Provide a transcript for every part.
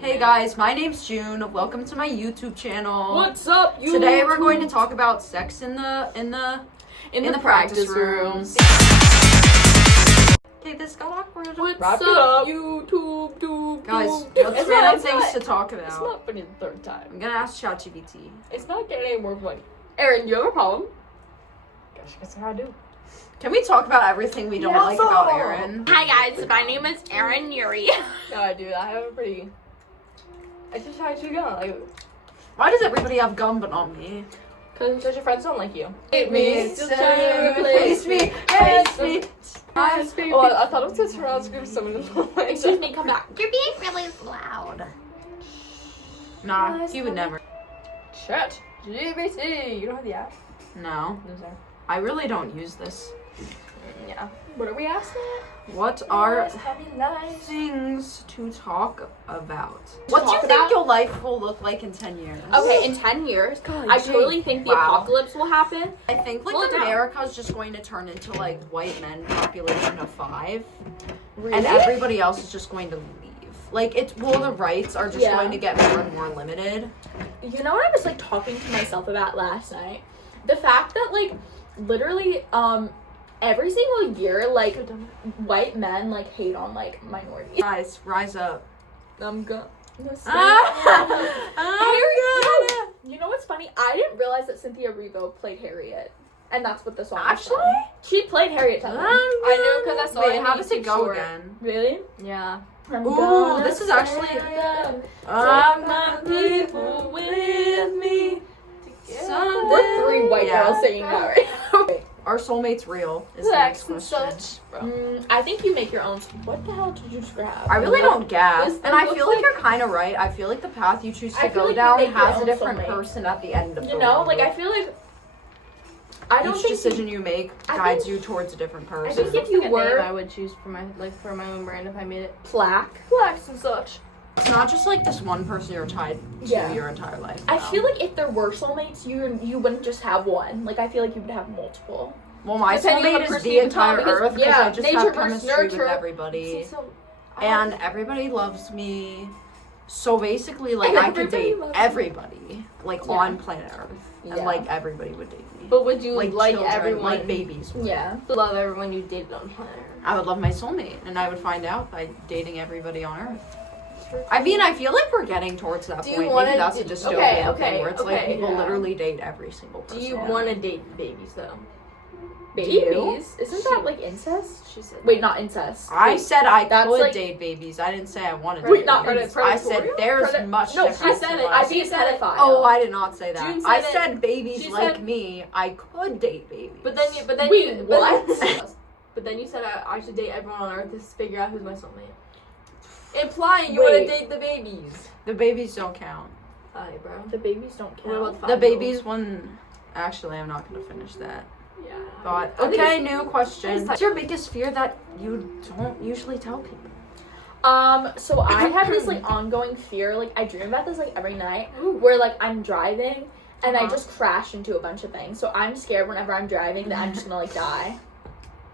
Hey guys, my name's June. Welcome to my YouTube channel. What's up, YouTube? Today we're going to talk about sex in the practice rooms. Okay, this got awkward. What's up, YouTube? Guys, let's random things to talk It's about. not funny the third time. I'm gonna ask ChatGPT. It's not getting any more funny. Aaron, you have a problem? Gosh, I guess I do. Can we talk about everything we don't like about Aaron? Hi guys, my name is Erin Yuri. No, I do. I have a pretty... I just had to go. Like, Why does everybody have gum but not me? because your friends don't like you. Hate me, still trying to replace me, hate me. Oh, I thought it was going to turn around and scream someone in the way. Excuse me, come back. You're being really loud. Nah, he would never. Chat. GBC. You don't have the app? No, No, sir. I really don't use this. Yeah. What are we asking? What are things to talk about? What do you think your life will look like in 10 years? Okay, in 10 years, I totally think the apocalypse will happen. I think like America's just going to turn into like white men population of 5. Really? And everybody else is just going to leave. Like the rights are just going to get more and more limited. You know what I was like talking to myself about last night? The fact that like literally every single year like white men like hate on like minorities. Guys, rise up. I'm gonna You know what's funny? I didn't realize that Cynthia Erivo played Harriet. And that's what the song Actually? was from. She played Harriet Tubman. I know because I saw Wait, it. how does it go again? Really? Yeah. Ooh, this is actually my people with me. We're 3 white girls singing that right. Our soulmate's real is the next Sex question. and such, bro. I think you make your own. What the hell did you just grab? I really don't guess. This And I looks feel like like- you're kind of right. I feel like the path you choose to I feel go like you down make your has a own different soulmate. person at the end of the You know, road. like I feel like I don't Each think decision you make I guides think- you towards a different person. think if you were I would choose for my my own brand if I made it. plaque. Flex and such. It's not just like this one person you're tied to Yeah. your entire life. I no. feel like if there were soulmates, you wouldn't just have one. Like I feel like you would have multiple. Well, my Depending on soulmate the is person the you entire become, because- earth because yeah, I just nature have versus chemistry with nurture. everybody. So, And everybody loves me. So basically, like, I could Everybody date loves me. everybody, like, Yeah. on planet Earth. And, Yeah. like, everybody would date me. but would you Like, like children, everyone? like babies. Yeah. Love everyone you dated on planet Earth. I would love my soulmate, and I would find out by dating everybody on Earth. I mean, I feel like we're getting towards that Do you point. wanna Maybe that's a do- dystopian okay, thing where it's like okay, people yeah. literally date every single Do person. you want to date babies though? Babies? Isn't that like incest? She said. Wait, not incest. I Wait, said I that's could like- date babies. I didn't say I wanted to Wait, date not babies. predatory? I said there's much No, difference. she said in it. what I said. think it's pedophile. Oh, I did not say that. June said I it. said babies She like said- me. I could date babies. But then Wait, what? But then you said I should date everyone on Earth to figure out who's my soulmate. Implying you want to Wait. date the babies. The babies don't count. Alright, bro. The babies don't What count. about The 5-year-olds? babies one. Actually, I'm not gonna finish that. Yeah. Thought. I think Okay, it's- new question. What's your biggest fear that you don't usually tell people? So I have this like ongoing fear, like I dream about this like every night, where like I'm driving and I just crash into a bunch of things. So I'm scared whenever I'm driving that I'm just gonna like die.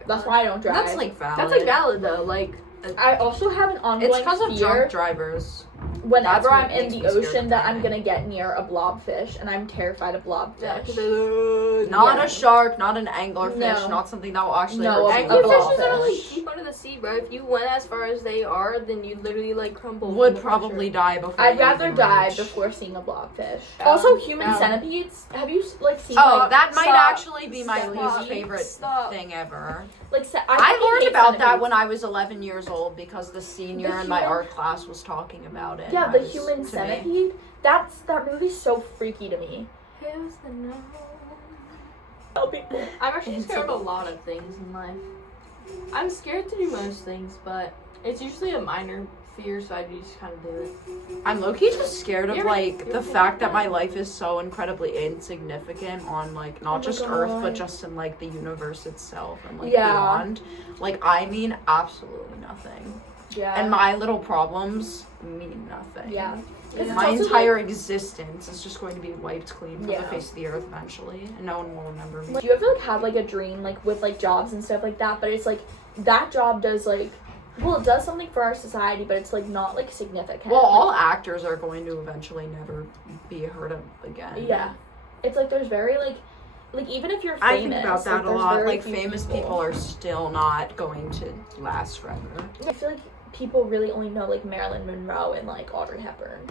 That's why I don't drive. That's like valid. That's like valid though. Like I also have an ongoing It's because of fear drunk drivers. whenever That's what I'm in makes the me scared ocean of that I'm driving. gonna get near a blobfish, and I'm terrified of blobfish. yeah, Not Yeah. a shark, not an anglerfish, No. not something that will actually No, hurt a you. blobfish. Anglerfish are like deep under the sea, bro. If you went as far as they are, then you'd literally like crumble. from Would the probably pressure. die before. I'd you rather even die reach. before seeing a blobfish. Yeah. Also, human Yeah. centipedes. Have you like seen? Oh, like, that might Stop. actually be my Stop. least favorite Stop. thing ever. like I fucking learned hate about that centipedes. when I was 11 years old because the senior The in my human- art class was talking about it. Yeah, and the I was- human to me- centipede. That movie's so freaky to me. Who's the no? Tell people. I'm actually scared of a lot of things in life. I'm scared to do most things, but it's usually a minor fear, so I just kind of do it. I'm low-key just scared of You're- like you're the okay fact with that my that? life is so incredibly insignificant on like Oh not my just God. Earth but just in like the universe itself and like Yeah. beyond. Like I mean absolutely nothing. Yeah. And my little problems mean nothing. Yeah. 'Cause it's My also, entire existence is just going to be wiped clean from Yeah. the face of the earth eventually, and no one will remember me. Like, do you ever like have like a dream like with like jobs and stuff like that? But it's like that job does like Well, it does something for our society, but it's like not like significant. Well, all actors are going to eventually never be heard of again. Yeah. It's like there's very like even if you're famous. I think about that like, a there's lot. very Like few famous people are still not going to last forever. I feel like people really only know like Marilyn Monroe and like Audrey Hepburn.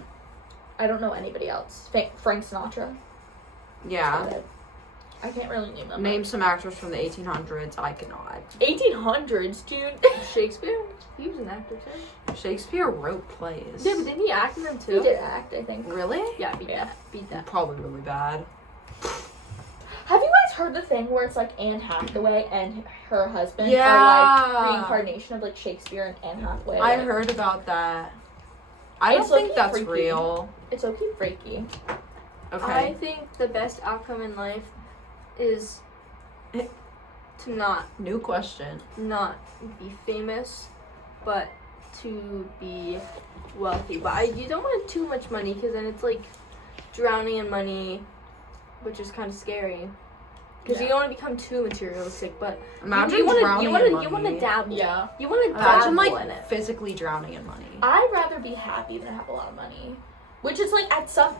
I don't know anybody else. Frank Sinatra. Yeah. I can't really name them. Name some actors from the 1800s. I cannot. 1800s, dude. Shakespeare? He was an actor too. Shakespeare wrote plays. Yeah, but didn't he act in them too? He did act, I think. Really? Yeah, beat that. Probably really bad. Have you guys heard the thing where it's like Anne Hathaway and her husband are like reincarnation of like Shakespeare and Anne Hathaway? I like, heard about that. I don't It's think low-key that's freaky. real. It's okay freaky. Okay. I think the best outcome in life is to not New question. be famous, but to be wealthy. But you don't want too much money because then it's like drowning in money, which is kind of scary. Because you don't want to become too materialistic. But Imagine you drowning in money. You want to dabble. Yeah. You want to Imagine dabble like in it. physically drowning in money. I'd rather be happy than have a lot of money. Which is like at some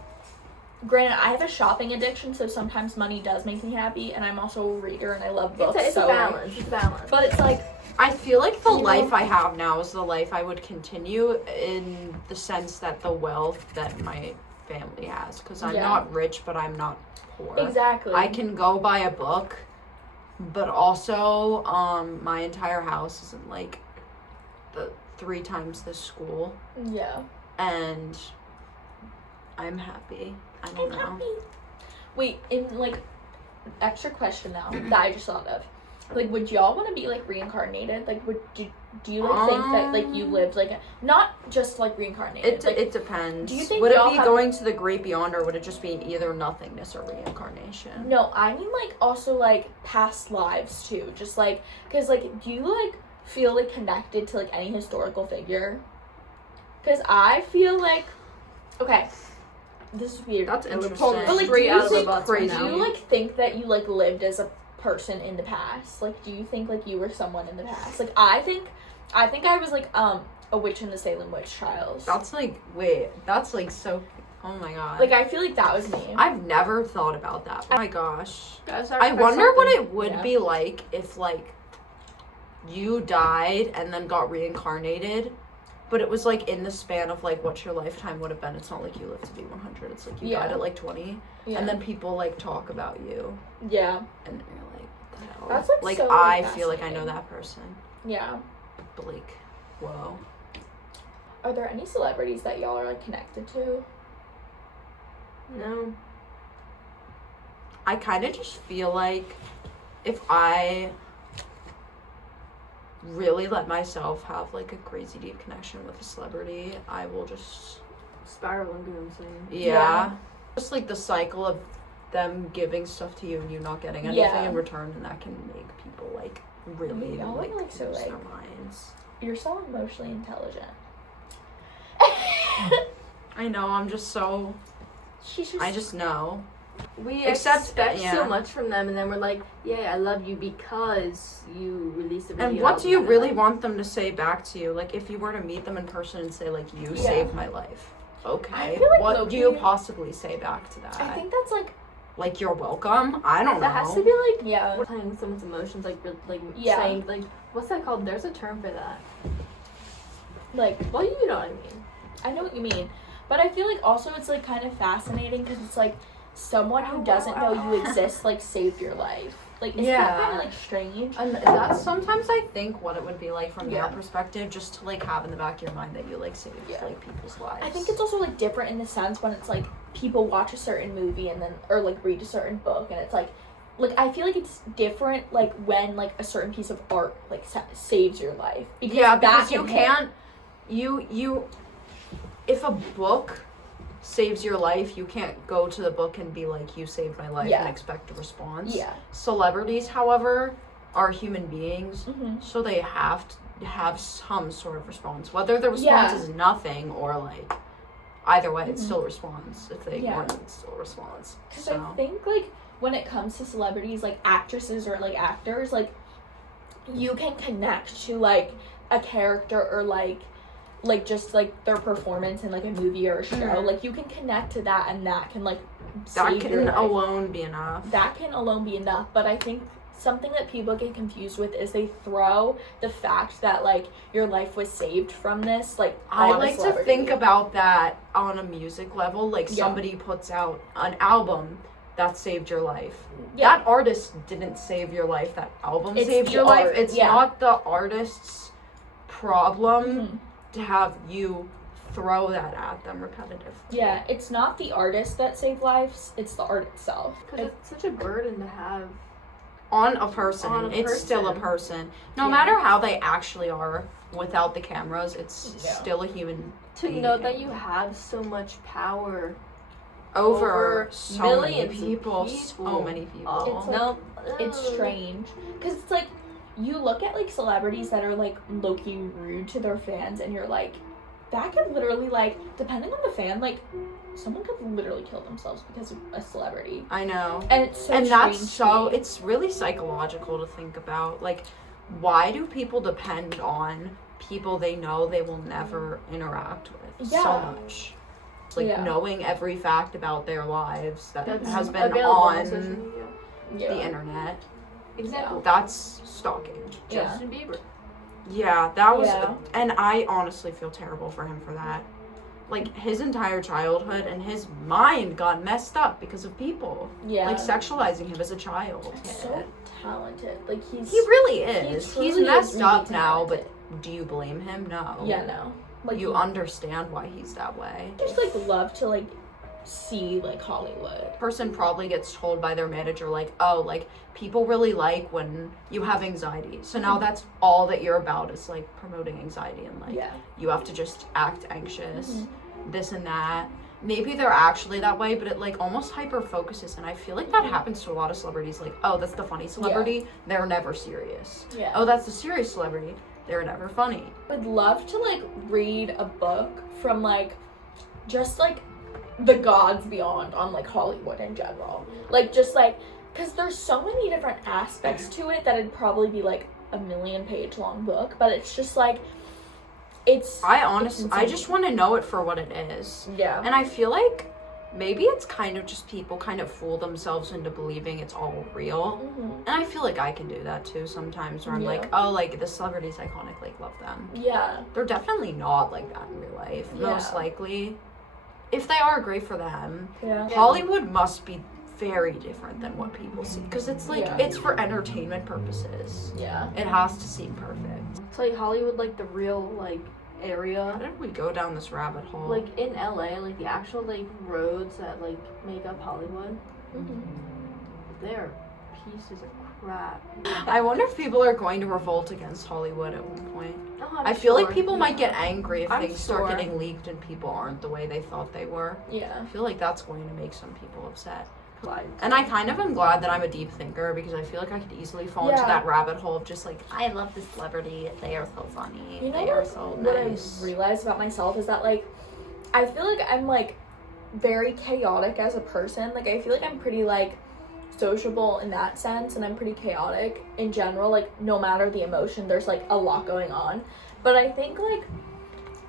granted, I have a shopping addiction, so sometimes money does make me happy, and I'm also a reader and I love books. It's a balance. It's a balance. But it's like I feel like the You know- life I have now is the life I would continue in the sense that the wealth that my family has. Because I'm Yeah. not rich, but I'm not poor. exactly. I can go buy a book, but also my entire house isn't like the 3 times this school, Yeah. and I'm happy. I don't know. Happy. Wait, in like extra question now that I just thought of. Like, would y'all want to be like reincarnated? Like, do you like think that like you lived like not just like reincarnated? It depends. do you think would it y'all be have- going to the great beyond, or would it just be either nothingness or reincarnation? No, I mean like also like past lives too. Just like because like do you like feel like connected to like any historical figure? Because I feel like okay, this is weird. That's And we're interesting. pulling But, like, straight do you out of the think butts crazy? right Do now. you like think that you like lived as a person in the past? Like, do you think like you were someone in the past? Like, I think I was like a witch in the Salem witch trials. That's like that's like so. Oh my god. Like, I feel like that was me. I've never thought about that. Oh my gosh. Gotta I sacrifice wonder what something. it would Yeah. be like if like you died and then got reincarnated, but it was like in the span of like what your lifetime would have been. It's not like you lived to be 100. It's like you Yeah. died at like 20, Yeah. and then people like talk about you, yeah, and you're like, what the hell? That's, like, so, I like, feel like I know fascinating. that person, yeah. but like, whoa. Are there any celebrities that y'all are like connected to? No. I kind of just feel like if I really let myself have like a crazy deep connection with a celebrity, I will just Spiral into insane. yeah. Just like the cycle of them giving stuff to you and you not getting anything Yeah. in return, and that can make people like really Y'all are, like like, so, lose like- their minds. You're so emotionally intelligent. I know, I'm just so She's just. I just know. We Except- expect yeah. so much from them, and then we're like, "Yeah, I love you because you released a video." And what do you about really that." want them to say back to you? Like, if you were to meet them in person and say, like, you Yeah. saved my life. Okay. I feel like what low-key- do you possibly say back to that? I think that's like Like, you're welcome? I don't know. That has to be like yeah. we're playing with someone's emotions, like Yeah. saying like what's that called? There's a term for that. Like Well, you know what I mean. I know what you mean, but I feel like also it's like kind of fascinating because it's like someone who doesn't know you exist like saved your life. Like isn't that Yeah. kind of like strange? And that's sometimes I think what it would be like from Yeah. their perspective, just to, like, have in the back of your mind that you, like, saved, Yeah. like, people's lives. I think it's also like different in the sense when it's like people watch a certain movie and then or like read a certain book and it's like I feel like it's different like when like a certain piece of art like saves your life because yeah, that because you can hit. can't, you, if a book saves your life, you can't go to the book and be like, you saved my life, Yeah. and expect a response. Yeah. Celebrities, however, are human beings, Mhm. so they have to have some sort of response. Whether the response Yeah. is nothing or, like, either way, it's Mhm. still a response. If they ignore Yeah. it, it's still a response. Because So. I think, like, when it comes to celebrities, like, actresses or, like, actors, like, you can connect to, like, a character or like just like their performance in like a movie or a show. Like you can connect to that, and that can like that save your can life. alone be enough. That can alone be enough. But I think something that people get confused with is they throw the fact that like your life was saved from this like I on a like to celebrity. think about that on a music level. Like somebody puts out an album that saved your life. Yeah. That artist didn't save your life. That album It's saved the your life. art, It's yeah. not the artist's problem Mhm. to have you throw that at them repetitively. Yeah, it's not the artist that saved lives, it's the art itself. Because it's such a burden to have. On a person. On a It's still a person. person. No Yeah. matter how they actually are without the cameras, it's Yeah. still a human To being. know that you have so much power over so many millions of people. So people. many people. Oh, It's like- no. It's strange. Because it's like, you look at like celebrities that are like low-key rude to their fans, and you're like, that could literally like, depending on the fan, like, someone could literally kill themselves because of a celebrity. I know. And it's so And strange that's to me. it's really psychological to think about. Like, why do people depend on people they know they will never interact with so Yeah. much? It's like Yeah. knowing every fact about their lives that That's has been available on social media. Yeah. the internet. Example. That's stalking. Yeah. Justin Bieber. Yeah, that was, Yeah. and I honestly feel terrible for him for that. Like, his entire childhood and his mind got messed up because of people. Yeah. Like, sexualizing him as a child. So talented. Like, he's... He really is. truly He's is messed really up now, talented. but do you blame him? No. Yeah, no. Like, You understand why he's that way. just, like, love to, like, see, like, Hollywood. Person probably gets told by their manager, like, oh, like, people really like when you have anxiety. So now that's all that you're about is, like, promoting anxiety and, like, Yeah. you have to just act anxious, Mm-hmm. this and that. Maybe they're actually that way, but it, like, almost hyper focuses. And I feel like that happens to a lot of celebrities. Like, oh, that's the funny celebrity. They're never serious. Yeah. Oh, that's the serious celebrity. They're never funny. Would love to, like, read a book from, like, just, like, the gods beyond on, like, Hollywood in general. Like, just, like, because there's so many different aspects to it that it'd probably be, like, a 1,000,000-page long book. But it's just, like, it's... I insane. just want to know it for what it is. Yeah. And I feel like maybe it's kind of just people kind of fool themselves into believing it's all real. Mhm. And I feel like I can do that too sometimes where I'm Yeah. like, oh, like, the celebrity's iconic, like, love them. Yeah. They're definitely not like that in real life, most Yeah. likely. If they are, great for them. Yeah. Hollywood must be very different than what people see. Because it's like, Yeah. it's for entertainment purposes. Yeah. It has to seem perfect. It's like Hollywood, like the real like How area. did we go down this rabbit hole? Like in LA, like the actual like roads that like make up Hollywood, Mhm. they're pieces of crap. I wonder if people are going to revolt against Hollywood at one point. Oh, I'm I feel like sure. people might get angry if I'm things start sure. getting leaked and people aren't the way they thought they were. Yeah. I feel like that's going to make some people upset. Like, And I kind of am glad that I'm a deep thinker because I feel like I could easily fall into Yeah. that rabbit hole of just like, I love this celebrity. They are so funny. You know they are what, so what nice. I realized about myself is that, like, I feel like I'm, like, very chaotic as a person. Like, I feel like I'm pretty, like, sociable in that sense, and I'm pretty chaotic in general. Like, no matter the emotion, there's, like, a lot going on. But I think, like,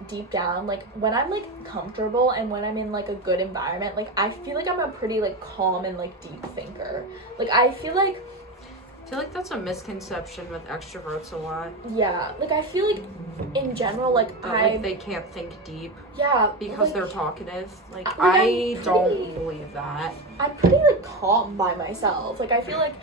deep down, like, when I'm, like, comfortable and when I'm in, like, a good environment, like, I feel like I'm a pretty, like, calm and, like, deep thinker. Like, I feel like, that's a misconception with extroverts a lot. yeah, like, I feel like, in general, like, That, like, they can't think deep yeah, because like, they're talkative. Like, I'm I pretty- don't believe that. I'm pretty, like, calm by myself. Like, I feel like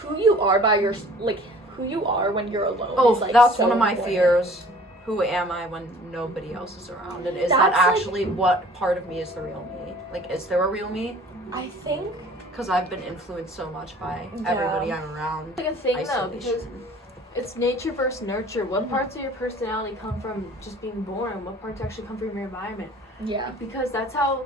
who you are by your, like, who you are when you're alone Oh, is, like, that's so one of my important. fears. Who am I when nobody else is around? And is that That's, like- actually what part of me is the real me? Like, is there a real me? I think, Because I've been influenced so much by Yeah. everybody I'm around. it's like a thing though, because Isolation. it's nature versus nurture. What parts of your personality come from just being born? What parts actually come from your environment? yeah, Because that's how,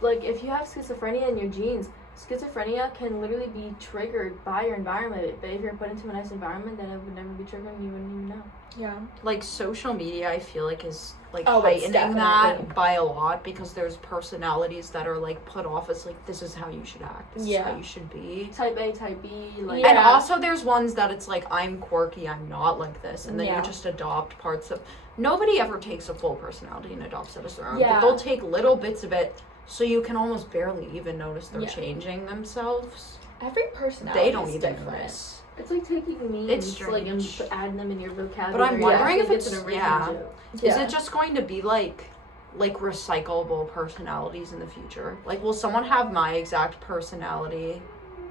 like, if you have schizophrenia in your genes, schizophrenia can literally be triggered by your environment, but if you're put into a nice environment, then it would never be triggered and you wouldn't even know. Yeah. Like, social media, I feel like, is, like, Oh, it's heightening that definitely. by a lot, because there's personalities that are, like, put off as, like, this is how you should act, this is how you should be. Type A, type B, like... Yeah. And also there's ones that it's like, I'm quirky, I'm not like this, and then Yeah. you just adopt parts of... Nobody ever takes a full personality and adopts it as their own, Yeah. but they'll take little bits of it, so you can almost barely even notice they're Yeah. changing themselves. Every personality They don't is even different. notice. It's like taking memes, It's like, and strange. adding them in your vocabulary. But I'm wondering if it's- an original yeah. joke. Is it just going to be like recyclable personalities in the future? Like, will someone have my exact personality?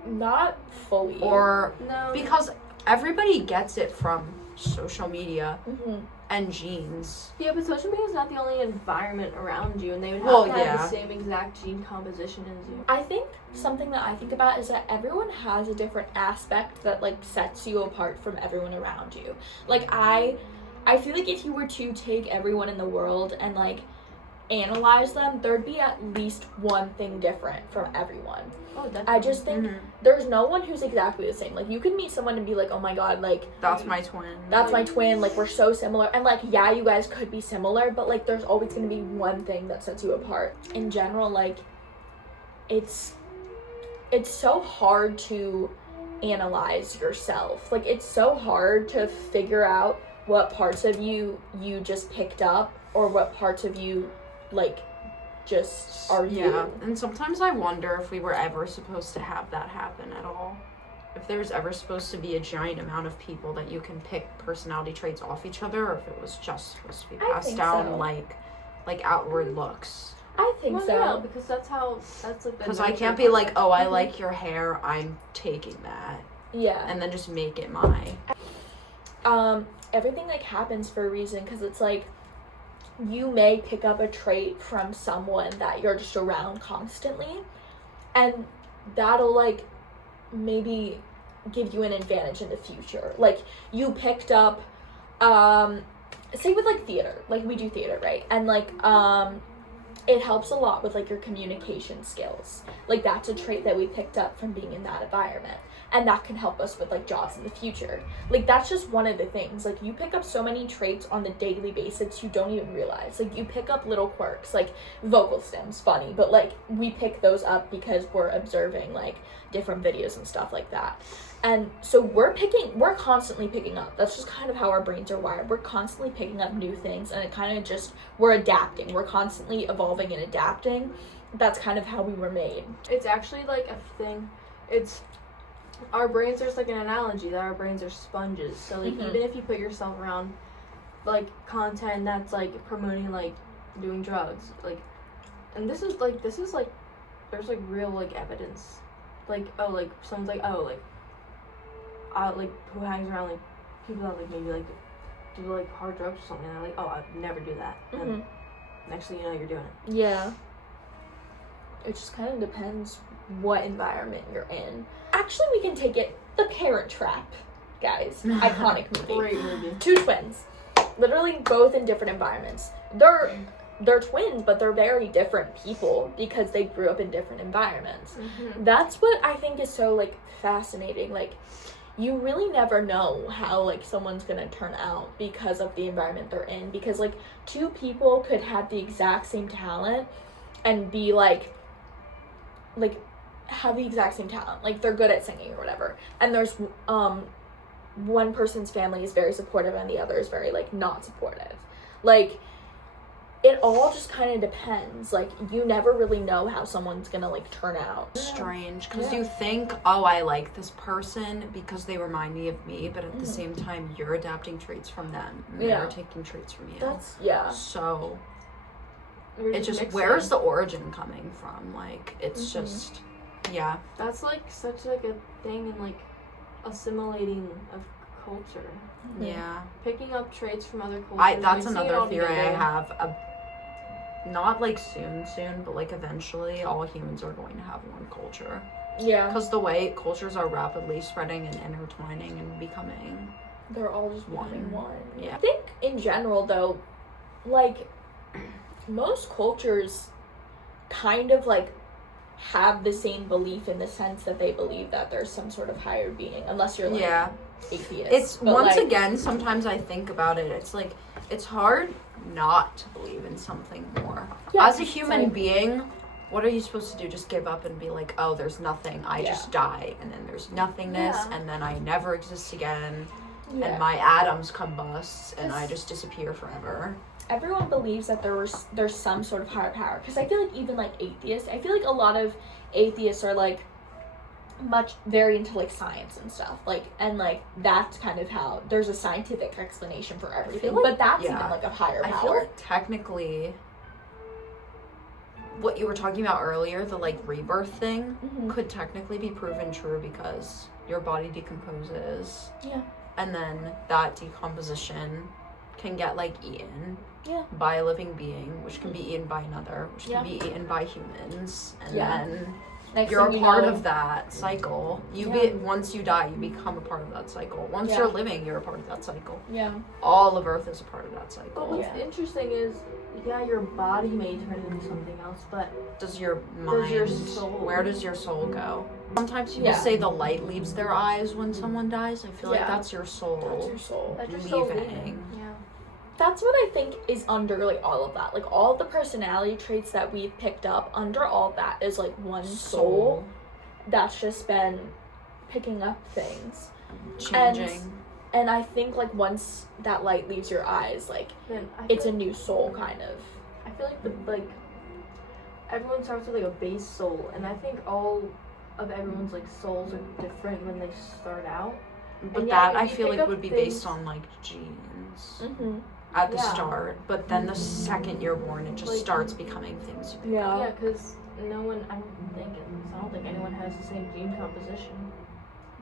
Not fully. Or, No. because everybody gets it from social media Mhm. and genes. Yeah, but social media is not the only environment around you, and they would have Well, to have yeah. the same exact gene composition as you. I think something that I think about is that everyone has a different aspect that like sets you apart from everyone around you. Like I feel like if you were to take everyone in the world and like analyze them, there'd be at least one thing different from everyone. Oh, definitely. I just think there's no one who's exactly the same. Like you could meet someone and be like, oh my god, like That's my twin. that's my twin, like we're so similar, and like yeah, you guys could be similar, but like there's always going to be one thing that sets you apart. In general, like it's so hard to analyze yourself. Like it's so hard to figure out what parts of you just picked up or what parts of you like just are you. Yeah, and sometimes I wonder if we were ever supposed to have that happen at all. If there's ever supposed to be a giant amount of people that you can pick personality traits off each other, or if it was just supposed to be I passed think down so. like outward looks. I think Well, so. yeah, because that's like the Because I nature can't of be like, it. oh, I like your hair, I'm taking that, Yeah. and then just make it mine. Everything like happens for a reason, because it's like you may pick up a trait from someone that you're just around constantly, and that'll like maybe give you an advantage in the future. Like you picked up say with like theater, like we do theater, right? And like it helps a lot with like your communication skills. Like that's a trait that we picked up from being in that environment, and that can help us with like jobs in the future. Like that's just one of the things. Like you pick up so many traits on the daily basis you don't even realize. Like you pick up little quirks, like vocal stems, funny, but like we pick those up because we're observing like different videos and stuff like that. And so we're constantly picking up. That's just kind of how our brains are wired. We're constantly picking up new things, and it kind of just, we're adapting. We're constantly evolving and adapting. That's kind of how we were made. It's actually like a thing. It's our brains. There's like an analogy that our brains are sponges. So like Mhm. even if you put yourself around like content that's like promoting like doing drugs, like, and this is like there's like real like evidence, like oh like someone's like oh like who hangs around like people that like maybe like do like hard drugs or something, and they're like oh I'd never do that. And next thing you know you're doing it. Yeah. It just kind of depends what environment you're in. Actually, we can take it The Parent Trap, guys. Iconic movie. Great movie. Two twins, literally both in different environments. They're twins, but they're very different people because they grew up in different environments. Mm-hmm. That's what I think is so like fascinating. Like you really never know how like someone's gonna turn out because of the environment they're in, because like two people could have the exact same talent and be like have the exact same talent, like they're good at singing or whatever, and there's one person's family is very supportive and the other is very like not supportive. Like it all just kind of depends. Like you never really know how someone's gonna like turn out. Strange, because Yeah. you think, oh, I like this person because they remind me of me, but at the same time you're adapting traits from them, and Yeah. they're taking traits from you. That's yeah. So We're it just, mixing. where's the origin coming from? Like, it's Mhm. just, yeah. That's like such like a thing in like assimilating of culture, Yeah. picking up traits from other cultures. That's mixing it another all theory I together. have. Not like soon, but like eventually all humans are going to have one culture. Yeah. Because the way cultures are rapidly spreading and intertwining and becoming. They're all just becoming One. one. Yeah. I think in general though, like most cultures kind of like have the same belief in the sense that they believe that there's some sort of higher being, unless you're like atheist. It's but, once like, again, sometimes I think about it, it's like it's hard not to believe in something more. Yeah, as a human like, being, what are you supposed to do? Just give up and be like, oh, there's nothing, I just die, and then there's nothingness, and then I never exist again, and my atoms combust, and I just disappear forever. Everyone believes that there's some sort of higher power, because I feel like even like atheists, I feel like a lot of atheists are like very into like science and stuff, like, and like that's kind of how there's a scientific explanation for everything, but that's even like a higher power. I feel like technically what you were talking about earlier, the like rebirth thing, could technically be proven true because your body decomposes, and then that decomposition can get like eaten by a living being, which can be eaten by another, which can be eaten by humans, and then you're a part of that cycle. Once you die, you become a part of that cycle. Once you're living, you're a part of that cycle. All of Earth is a part of that cycle. But what's interesting is, your body may turn into something else, but does your mind, your soul, where does your soul go? Sometimes people say the light leaves their eyes when someone dies. I feel like that's your soul. That's your soul. That's your soul leaving. That's what I think is under like all of that. Like all of the personality traits that we've picked up, under all of that is like one soul that's just been picking up things. Changing. And I think like once that light leaves your eyes, like it's a new soul kind of. I feel like everyone starts with like a base soul, and I think all of everyone's like souls are different when they start out. But that I feel like would be based on like genes. At the start, but then the second you're born, it just starts becoming things you pick up. Yeah, because I don't think anyone has the same gene composition.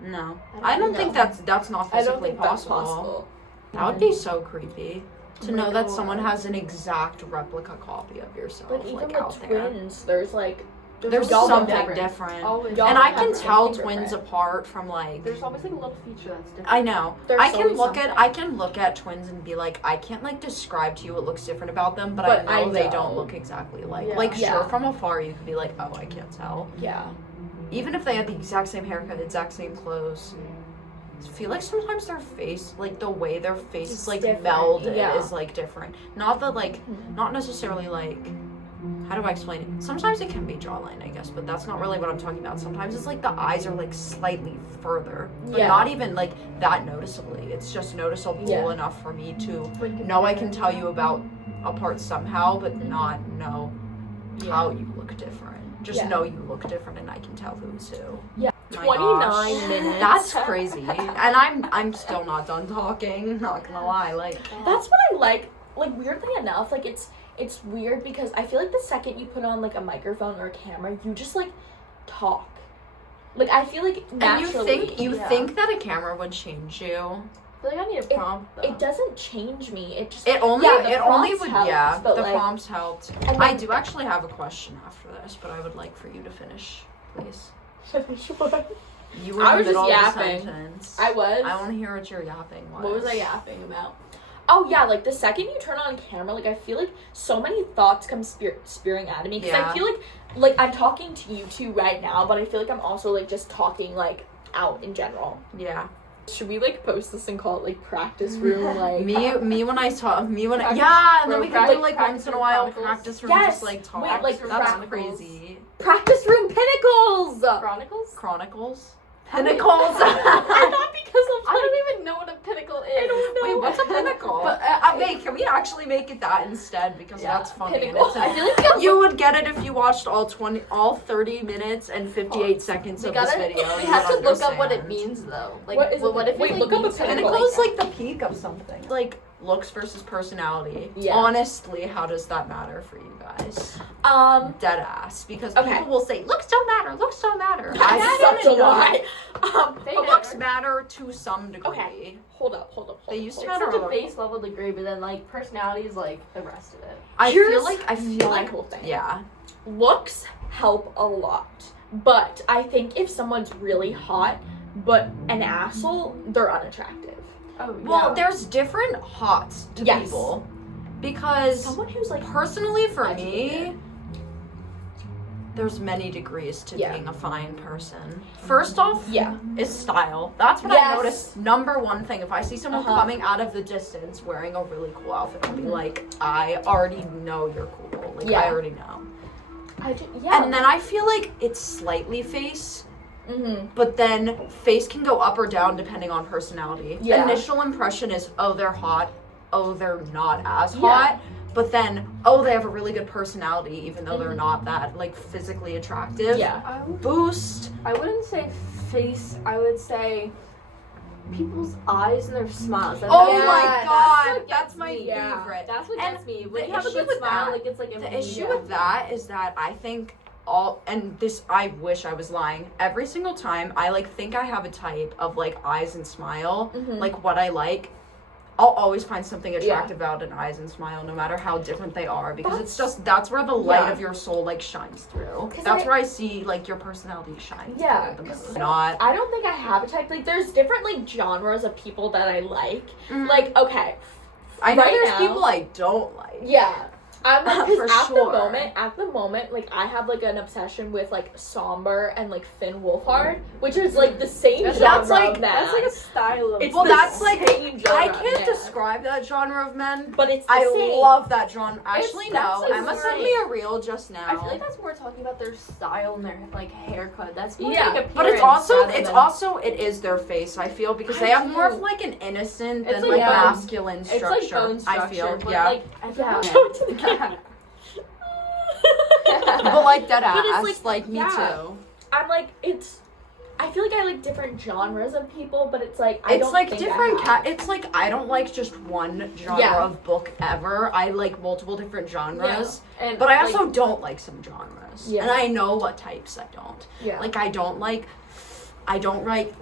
No. I don't think that's not physically possible. That would be so creepy. To know that someone has an exact replica copy of yourself, like even out with there. twins, there's something different. Always. And I can tell twins apart from like. There's always like a little feature that's different. I know. I can look at twins and be like, I can't like describe to you what looks different about them, but I know they don't look exactly like. Sure, from afar you could be like, oh, I can't tell. Yeah. Even if they had the exact same haircut, exact same clothes. I feel like sometimes their face, like the way their face is like melded is like different. Not that like, not necessarily like. How do I explain it? Sometimes it can be jawline, I guess, but that's not really what I'm talking about. Sometimes it's like the eyes are like slightly further, but not even like that noticeably. It's just noticeable enough for me to know I can tell you about a part somehow, but not know how you look different. Just know you look different, and I can tell who's who. Yeah. My 29 minutes. That's crazy, and I'm still not done talking. Not gonna lie, like that's what I like. Like weirdly enough, like it's weird because I feel like the second you put on like a microphone or a camera, you just like talk. Like I feel like naturally. And you think that a camera would change you? I feel like I need a prompt though. It doesn't change me. It just the helped, prompts helped. I do actually have a question after this, but I would like for you to finish, please. Finish what? You were in the middle of the yapping. sentence. I was. I want to hear what your yapping was. What was I yapping about? Oh yeah, like the second you turn on camera, like I feel like so many thoughts come spearing out of me because I feel like I'm talking to you two right now, but I feel like I'm also like just talking like out in general. Yeah. Should we like post this and call it like practice room? Like me when I talk, and then we can do like once in a while practice room, just like talk. Wait, like that's crazy. Practice room pinnacles. Chronicles. Pinnacles. Not because of I don't even know what a pinnacle is. I don't know. Wait, what's a pinnacle? But wait, can we actually make it that instead? Because that's funny. Pinnacle. And I feel like you would get it if you watched all 30 minutes and 58 seconds of this video. We have to look up what it means though. Like, what is what if wait, it, look up a pinnacle. Pinnacle is like the peak of something. Like looks versus personality. Yeah. Honestly, how does that matter for you guys? Dead ass. Because people will say, looks don't matter. That's such a lie. Looks matter to some degree. Okay. Hold up. They used to it's matter such a base level degree, but then like personality is like the rest of it. I feel like whole thing. Yeah. Looks help a lot, but I think if someone's really hot but an asshole, they're unattractive. Oh, yeah. Well, there's different hots to people. Because someone who's like personally for me, there's many degrees to Yeah. being a fine person. First off, Yeah. is style. That's what I noticed. Number one thing, if I see someone coming out of the distance wearing a really cool outfit, I'll be like, I already know you're cool. Like, I already know. And then I feel like it's slightly face. But then face can go up or down depending on personality. Yeah. Initial impression is, oh, they're hot. Oh, they're not as hot. But then, oh, they have a really good personality, even though they're not that, like, physically attractive. Yeah. Boost. I wouldn't say face. I would say people's eyes and their smiles. Oh Yeah, my god, that's that's my Yeah. favorite. That's what And gets me. the When you have a issue good with smile, that- like it's like The issue with that is that I think and this, I wish I was lying. Every single time I, like, think I have a type of, like, eyes and smile, like, what I like, I'll always find something attractive about an eyes and smile, no matter how different they are, because it's just, that's where the light of your soul, like, shines through. That's where I see, like, your personality shine Yeah, through the most. I don't think I have a type. Like, there's different, like, genres of people that I like. Like, okay. I know right there's now- people I don't like. Yeah. I'm like, because For sure. at the moment, like, I have, like, an obsession with, like, Somber and, like, Finn Wolfhard, which is, like, the same genre That's, like- of man. That's like a style of. It's Well, the that's, like, same genre I of can't man. describe that genre of men. But it's the I same. love that genre. Actually, that's, no. like, Emma sent great. me a reel just now. I feel like that's more talking about their style and their like haircut. That's more Yeah, like But it's appearance also rather it is their face, I feel, because I they have more do. of like an innocent It's than like like bone- masculine It's structure. like bone structure. I feel, but yeah. Like, I feel Yeah. like- Show it to the camera. But like that But ass, it's like me yeah. too. I'm like, I feel like I like different genres of people, but it's like, I It's don't like think different I have. it's like I don't like just one genre Yeah. of book ever. I like multiple different genres. And But I like, also don't like some genres. Yeah. And I know what types I don't. Yeah. Like I don't like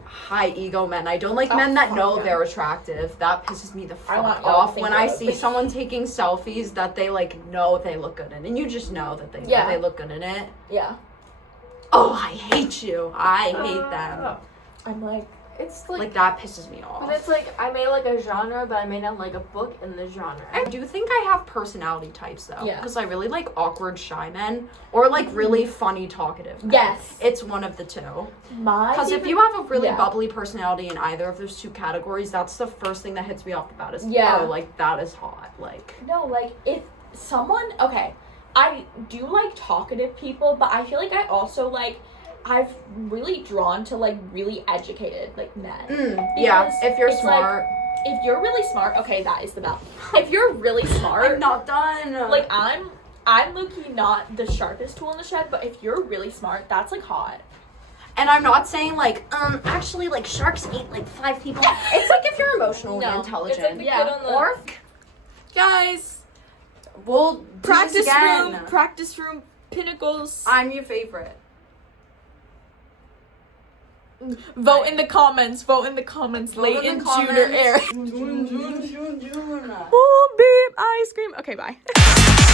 high ego men. I don't like Oh, men that fuck know yeah. they're attractive. That pisses me the I want fuck y'all to off think when I of- see someone taking selfies that they like know they look good in. And you just know that they Yeah. they look good in it. Yeah. Oh, I hate you. I hate them. I'm like, it's Like that pisses me off. But it's like I may like a genre, but I may not like a book in the genre. I do think I have personality types though. Yeah. Because I really like awkward shy men or like really funny talkative men. yes. It's one of the two. My Because if favorite- you have a really Yeah. bubbly personality in either of those two categories, that's the first thing that hits me off the bat is, Yeah. oh, like, that is hot. Like, No, like, if someone, okay, I do like talkative people, but I feel like I also like, I've really drawn to, like, really educated, like, men. yeah, Because if you're it's like, smart. if you're really smart, okay, that is the bell. If you're really smart, I'm not done. like, I'm low-key not the sharpest tool in the shed, but if you're really smart, that's, like, hot. And I'm not saying, like, actually, like, sharks ate, like, 5 people. It's like if you're emotionally No, intelligent. It's like the Yeah. kid on the Or, Guys, we'll do practice this again. room pinnacles. I'm your favorite. Vote in the comments. Vote in the comments. Vote in Late the in comments. junior air. June. Oh, babe, ice cream. Okay, bye.